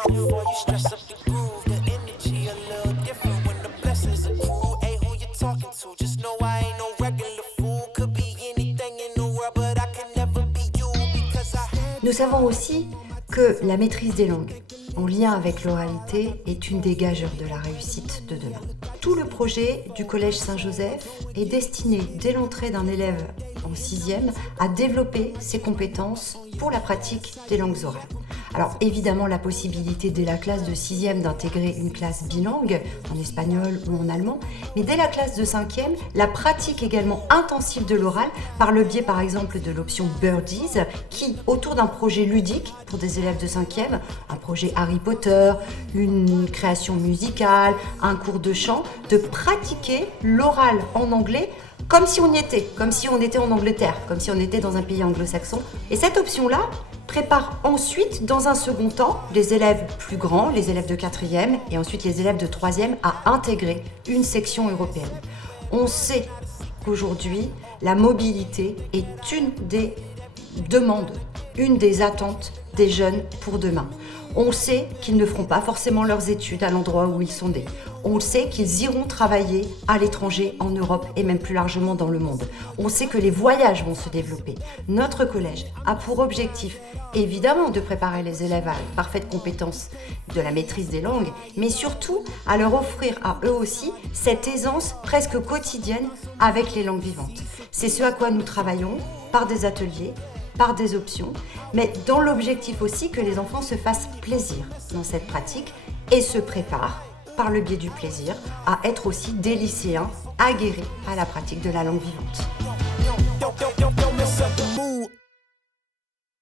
down before you stress up the groove. The energy a little different when the blessings accrue. Hey, who you talking to? Just know I ain't no regular fool. Could be anything in the world, but I can never be you because I had. Nous savons aussi que la maîtrise des langues, en lien avec l'oralité, est une des gageures de la réussite de demain. Tout le projet du Collège Saint-Joseph est destiné, dès l'entrée d'un élève en 6e, à développer ses compétences pour la pratique des langues orales. Alors évidemment, la possibilité dès la classe de 6e d'intégrer une classe bilingue, en espagnol ou en allemand, mais dès la classe de 5e, la pratique également intensive de l'oral par le biais par exemple de l'option Birdies, qui, autour d'un projet ludique pour des élèves de 5e, un projet Harry Potter, une création musicale, un cours de chant, de pratiquer l'oral en anglais comme si on y était, comme si on était en Angleterre, comme si on était dans un pays anglo-saxon. Et cette option-là prépare ensuite, dans un second temps, les élèves plus grands, les élèves de 4e et ensuite les élèves de 3e à intégrer une section européenne. On sait qu'aujourd'hui, la mobilité est une des demandes, une des attentes des jeunes pour demain. On sait qu'ils ne feront pas forcément leurs études à l'endroit où ils sont nés. On sait qu'ils iront travailler à l'étranger, en Europe et même plus largement dans le monde. On sait que les voyages vont se développer. Notre collège a pour objectif, évidemment, de préparer les élèves à une parfaite compétence de la maîtrise des langues, mais surtout à leur offrir à eux aussi cette aisance presque quotidienne avec les langues vivantes. C'est ce à quoi nous travaillons par des ateliers, par des options, mais dans l'objectif aussi que les enfants se fassent plaisir dans cette pratique et se préparent, par le biais du plaisir, à être aussi des lycéens aguerris à la pratique de la langue vivante.